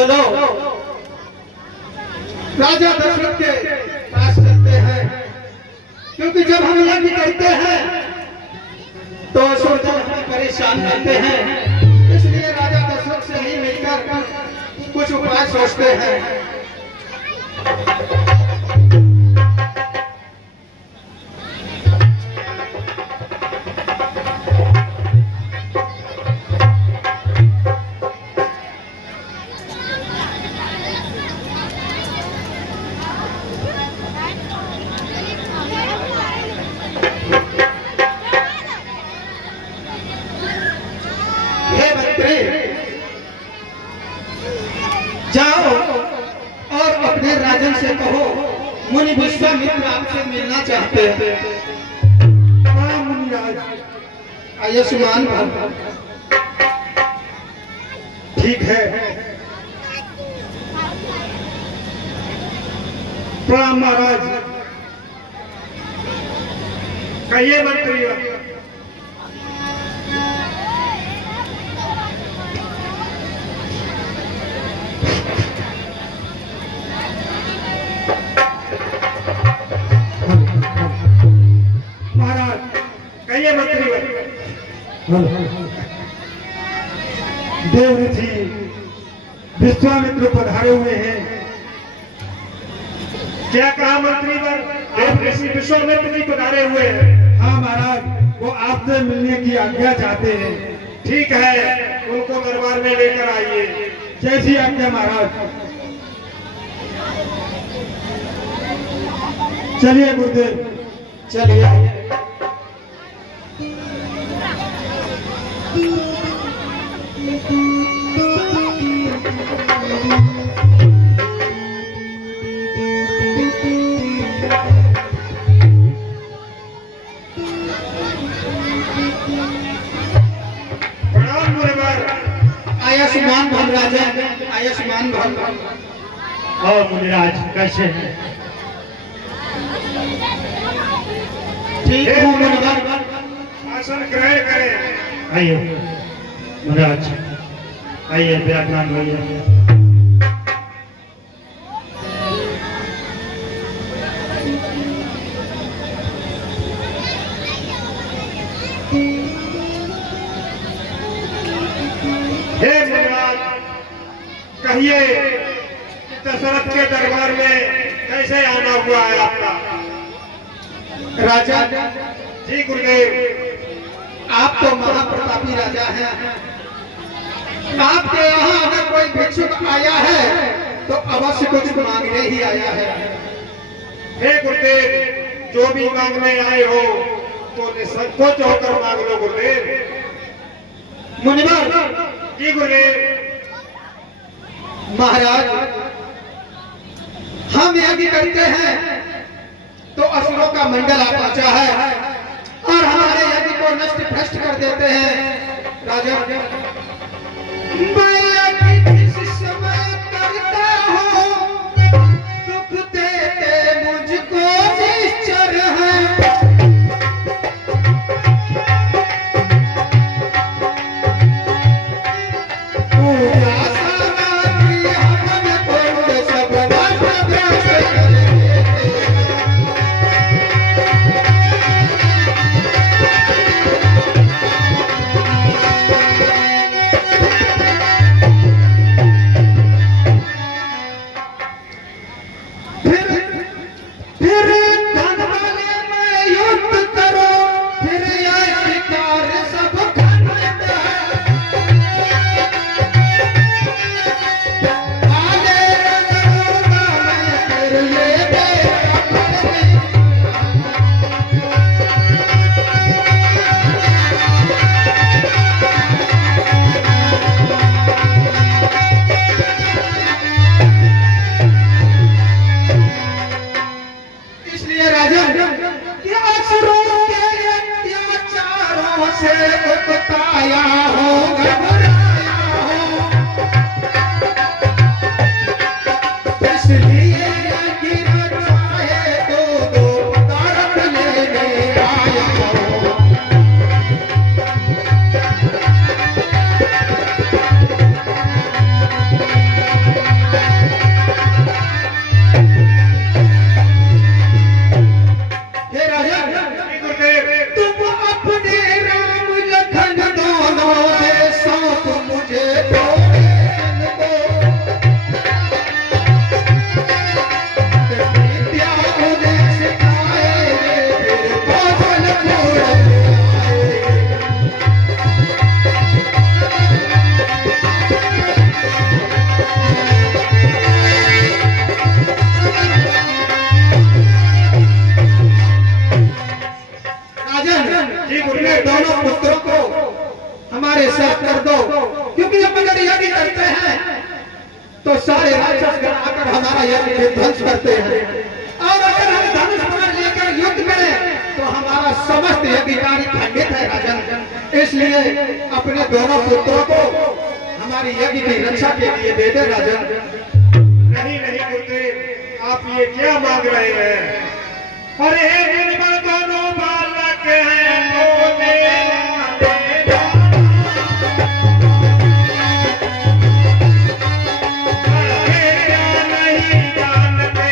चलो राजा दशरथ के पास चलते हैं, क्योंकि जब हम यज्ञ करते हैं तो सोचते हमें परेशान करते हैं, इसलिए राजा दशरथ से ही मिलकर कुछ उपाय सोचते हैं। जाओ और अपने राजन से कहो मुनि विश्वामित्र आपसे मिलना चाहते हैं। हाँ मुनिराज, आयुष्मान भव। ठीक है, प्रणाम महाराज। कहिए मंत्री। देवऋषि विश्वामित्र पधारे हुए हैं। क्या कहा मंत्री वर? देवऋषि विश्वामित्र जी पधारे हुए हैं। हाँ महाराज, वो आपसे मिलने की आज्ञा चाहते हैं। ठीक है, उनको दरबार में लेकर आइए। जैसी आज्ञा महाराज। चलिए गुरुदेव, चलिए। आयुष्मान भव राजा, आयुष्मान भव। और मुनिराज कैसे हैं? ठीक हूँ मुनिराज। आसन ग्रहण करें। आइए मुनिराज, आइए विराजमान होइए। हे मुनिराज, कहिए दशरथ के दरबार में कैसे आना हुआ है आपका? राजा जी गुरुदेव। आप तो महाप्रतापी राजा हैं। आपके यहाँ अगर कोई भिक्षुक आया है तो अवश्य कुछ मांगने ही आया है। हे गुरुदेव, जो भी मांगने आए हो तो निसंकोच होकर मांग लो गुरुदेव। मुनिवर जी गुरुदेव। महाराज, हम यज्ञ करते हैं तो असुरों का मंडल आ पहुंचा है और हमारे यज्ञ को नष्ट भ्रष्ट कर देते हैं। राजा, मैं यज्ञ किस समय करता हूँ, दुख देते मुझको निश्चर है। यज्ञ कार्य खंडित है राजन, इसलिए अपने दोनों पुत्रों को हमारी यज्ञ की रक्षा के लिए दे दे राजन। नहीं नहीं गुरुदेव, आप ये क्या मांग रहे हैं? अरे इनमें दोनों बालक हैं तो मेरा बेटा, अरे क्या नहीं जानते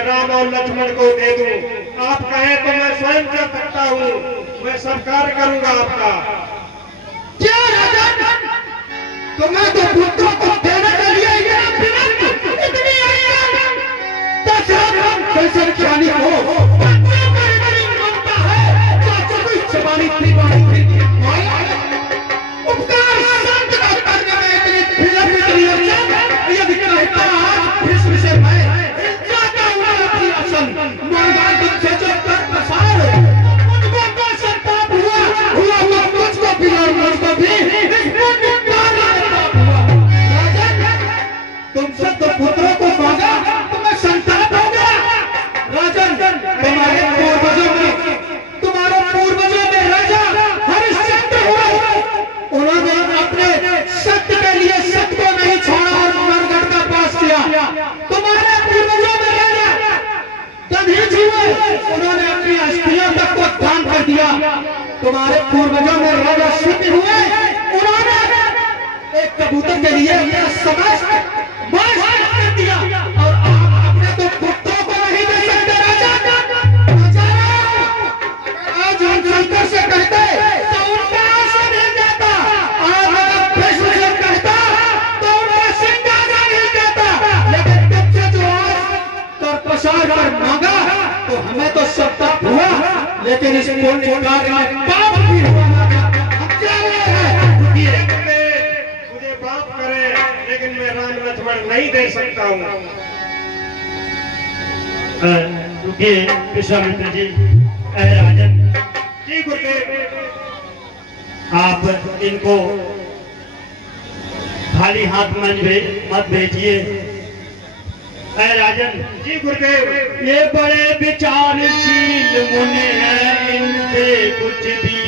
राम और लक्ष्मण को दे दूं। आप कहें तो मैं स्वयं कर सकता हूँ, मैं सब कार्य करूंगा आपका। क्या राजा, तुम्हें तो पुत्रों को देने के लिए इतनी कैसे ज्ञानी हो, उपकार संत का करने में इतनी यदि कहता विश्व से मैं जाता हुआ अपनी असन मर्दान दुख से कर प्रसार मुझको तो संताप हुआ तो मुझको भी और मुझको भी तुमसे तो पुत्रों को मांगा, तुम्हें संताप हो गया। राजन, तुम्हारे पूर्वजों में राजा हरिश्चंद्र हुए, उन्होंने अपने सत्य के लिए सत्य को नहीं छोड़ा और नरगढ़ का पास किया। तुम्हारे पूर्वजों में राजा दधीच हुए, उन्होंने अपनी अस्थियों तक को दान कर दिया। तुम्हारे पूर्वजों में राजा सिद्ध हुए, उन्होंने एक कबूतर के लिए अपना समाज कर दिया। और आप अपने तो पुत्रों को नहीं दे सकते राजा। आज हम शंकर से कहते तो उनका आसन हिल जाता, आज अगर विष्णु से कहता तो उनका सिंहासन हिल जाता। लेकिन तुमसे जो आज कर पसार कर मांगा तो हमें तो संताप हुआ, लेकिन इस पुण्य कार्य में पाप भी हुआ। मुझे पाप करे, लेकिन मैं राम लक्ष्मण नहीं दे सकता हूँ। रुकिए विश्वामित्र जी। राजन जी गुरुदेव, आप इनको खाली हाथ मत भेजिए। राजन जी गुरुदेव, ये बड़े विचारशील मुनि हैं, इनसे कुछ भी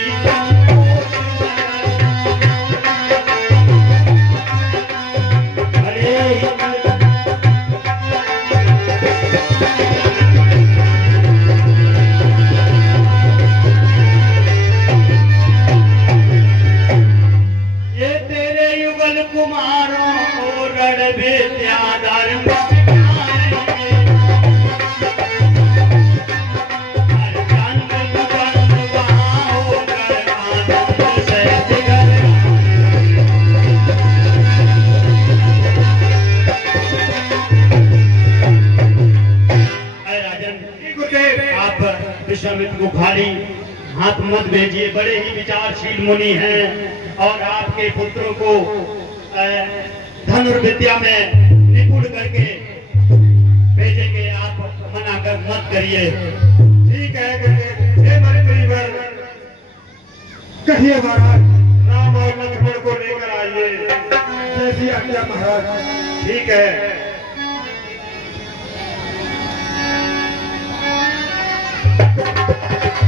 कुमारों को रणवे त्यादार विश्वामित्र को खाली हाथ मत भेजिए, बड़े ही विचारशील मुनि हैं और आपके पुत्रों को धनुर्विद्या में निपुण करके भेजेंगे। आप मना कर मत करिए। ठीक है गुरुदेव। हे मंत्रीवर, कहिए महाराज, राम और लक्ष्मण को लेकर आइए। जैसी आज्ञा महाराज। ठीक है।